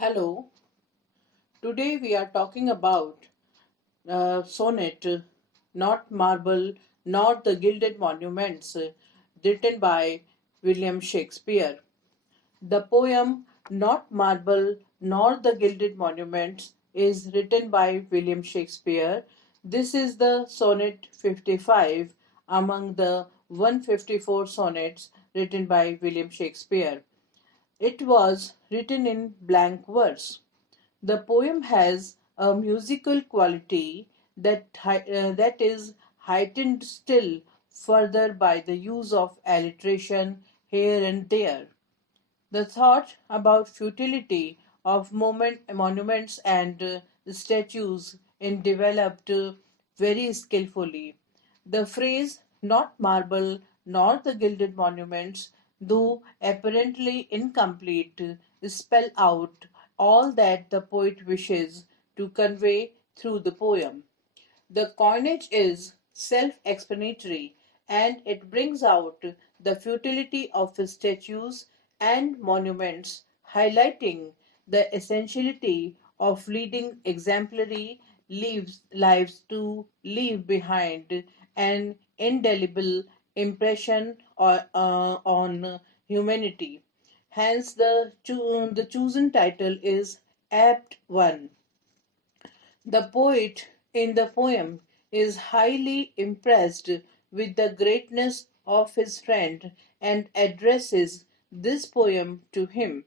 Hello, today we are talking about sonnet, not marble, not the gilded monuments, written by William Shakespeare. The poem Not Marble Nor the Gilded Monuments is written by William Shakespeare. This is the sonnet 55 among the 154 sonnets written by William Shakespeare. It was written in blank verse. The poem has a musical quality that is heightened still further by the use of alliteration here and there. The thought about futility of monuments and statues is developed very skillfully. The phrase not marble nor the gilded monuments, though apparently incomplete, spell out all that the poet wishes to convey through the poem. The coinage is self explanatory and it brings out the futility of statues and monuments, highlighting the essentiality of leading exemplary lives to leave behind an indelible impression on humanity. Hence, the chosen title is Apt One. The poet in the poem is highly impressed with the greatness of his friend and addresses this poem to him.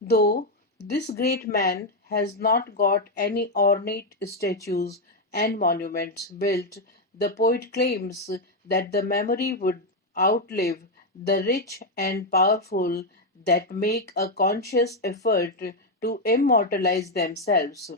Though this great man has not got any ornate statues and monuments built, the poet claims that the memory would outlive the rich and powerful that make a conscious effort to immortalize themselves.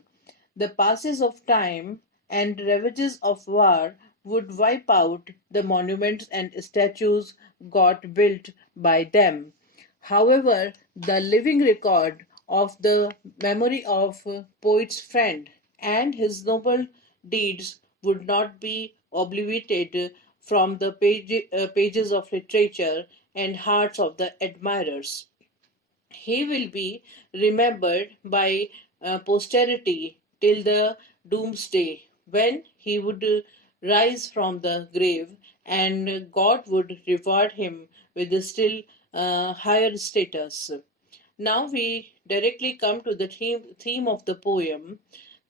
The passes of time and ravages of war would wipe out the monuments and statues got built by them. However, the living record of the memory of poet's friend and his noble deeds would not be obliterated from the pages of literature and hearts of the admirers. He will be remembered by posterity till the doomsday, when he would rise from the grave and God would reward him with a still higher status. Now we directly come to the theme of the poem.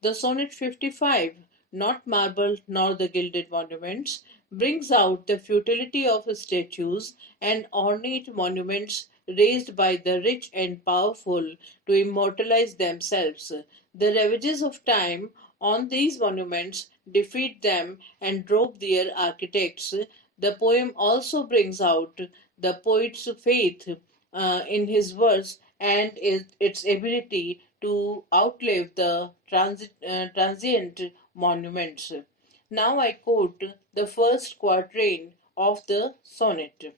The sonnet 55, Not Marble Nor the Gilded Monuments, brings out the futility of statues and ornate monuments raised by the rich and powerful to immortalize themselves. The ravages of time on these monuments defeat them and rob their architects. The poem also brings out the poet's faith in his verse and its ability to outlive the transient monuments. Now I quote the first quatrain of the sonnet.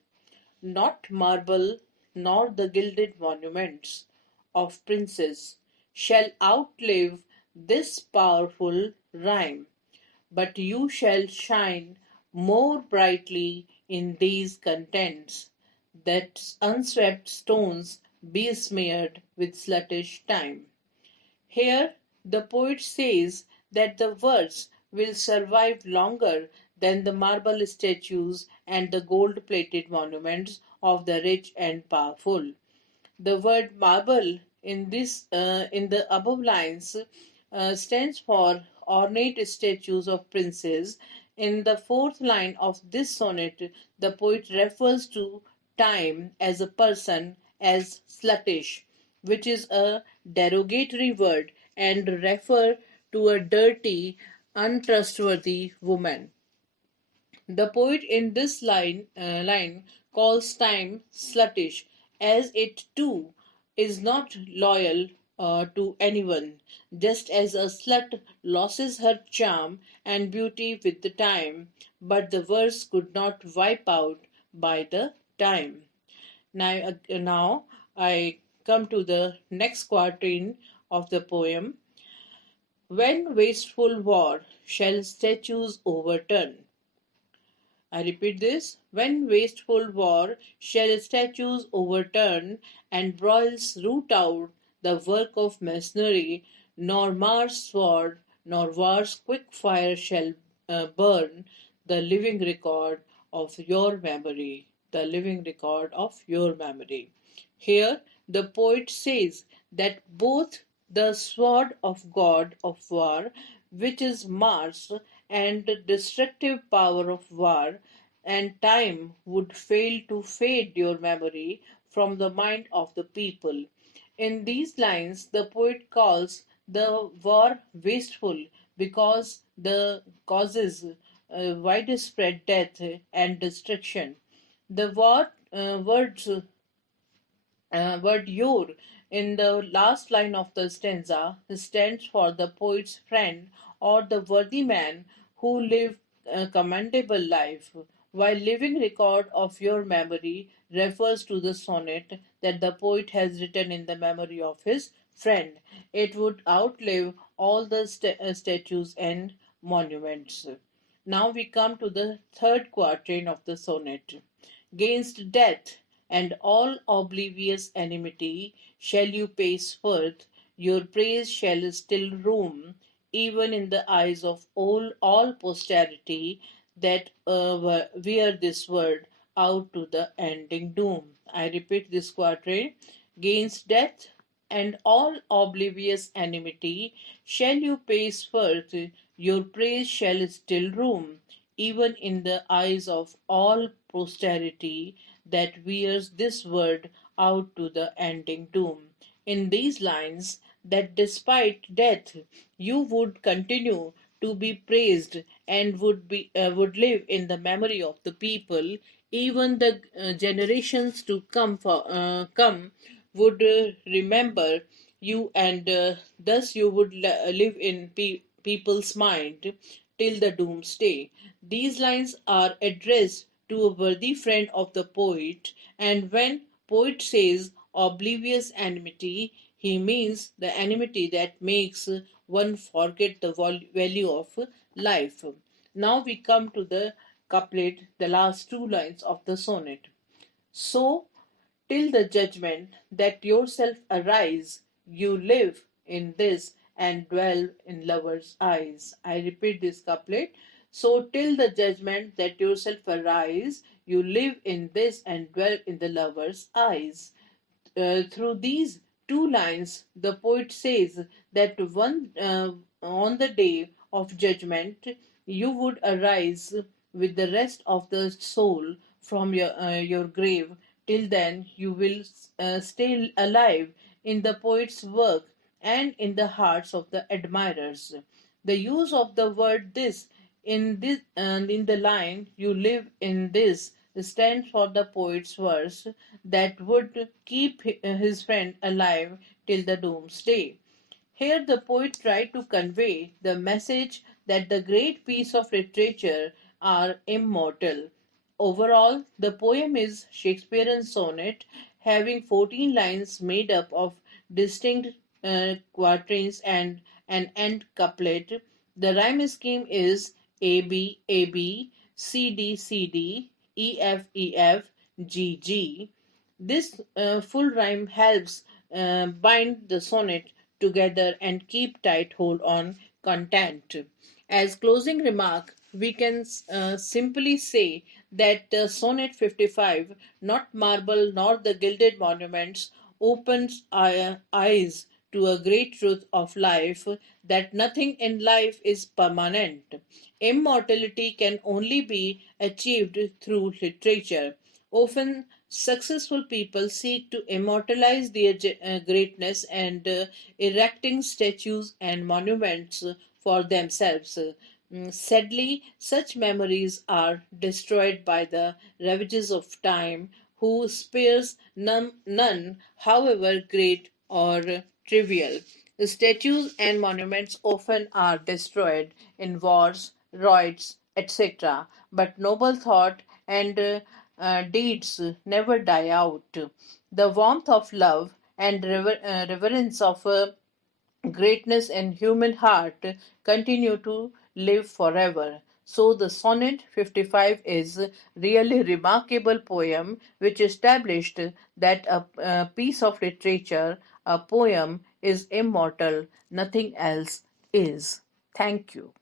Not marble nor the gilded monuments of princes shall outlive this powerful rhyme, but you shall shine more brightly in these contents, that unswept stones be smeared with sluttish time. Here, the poet says that the verse will survive longer than the marble statues and the gold plated monuments of the rich and powerful. The word marble in the above lines stands for ornate statues of princes. In the fourth line of this sonnet, the poet refers to time as a person as sluttish, which is a derogatory word and refer to a dirty, untrustworthy woman. The poet in this line calls time sluttish, as it too is not loyal to anyone, just as a slut loses her charm and beauty with the time, but the verse could not wipe out by the time. Now I come to the next quatrain of the poem. When wasteful war shall statues overturn? I repeat this. When wasteful war shall statues overturn and broils root out the work of masonry, nor Mars sword, nor war's quick fire shall burn the living record of your memory, the living record of your memory. Here, the poet says that both the sword of God of war, which is Mars, and the destructive power of war and time would fail to fade your memory from the mind of the people. In these lines, the poet calls the war wasteful because the causes widespread death and destruction. The word your in the last line of the stanza stands for the poet's friend or the worthy man who lived a commendable life, while living record of your memory refers to the sonnet that the poet has written in the memory of his friend. It would outlive all the statues and monuments. Now we come to the third quatrain of the sonnet. Gainst death and all oblivious enmity shall you pace forth, your praise shall still roam, even in the eyes of all posterity that wear this word out to the ending doom. I repeat this quatrain. Gainst death and all oblivious enmity shall you pace forth, your praise shall still roam, even in the eyes of all posterity that wears this word out to the ending doom. In these lines, that despite death you would continue to be praised and would live in the memory of the people, even the generations to come would remember you, and thus you would live in people's mind till the doomsday. These lines are addressed to a worthy friend of the poet, and when poet says oblivious enmity, he means the enmity that makes one forget the value of life. Now we come to the couplet, the last two lines of the sonnet. So till the judgment that yourself arise, you live in this and dwell in lovers' eyes. I repeat this couplet. So till the judgment that yourself arise, you live in this and dwell in the lover's eyes. Through these two lines, the poet says that on the day of judgment, you would arise with the rest of the soul from your grave. Till then, you will stay alive in the poet's work and in the hearts of the admirers. The use of the word this and in the line you live in this stands for the poet's verse that would keep his friend alive till the doomsday. Here the poet tried to convey the message that the great piece of literature are immortal. Overall, the poem is Shakespearean sonnet having 14 lines made up of distinct quatrains and an end couplet. The rhyme scheme is AB AB CD CD EF EF GG. This full rhyme helps bind the sonnet together and keep tight hold on content. As closing remark, we can simply say that Sonnet 55, not marble nor the gilded monuments, opens our eyes to a great truth of life, that nothing in life is permanent. Immortality can only be achieved through literature. Often, successful people seek to immortalize their greatness and erecting statues and monuments for themselves. Sadly, such memories are destroyed by the ravages of time, who spares none, however great or trivial. The statues and monuments often are destroyed in wars, riots, etc., but noble thought and deeds never die out. The warmth of love and reverence of greatness in human heart continue to live forever. So the Sonnet 55 is really remarkable poem which established that a piece of literature A poem is immortal, nothing else is. Thank you.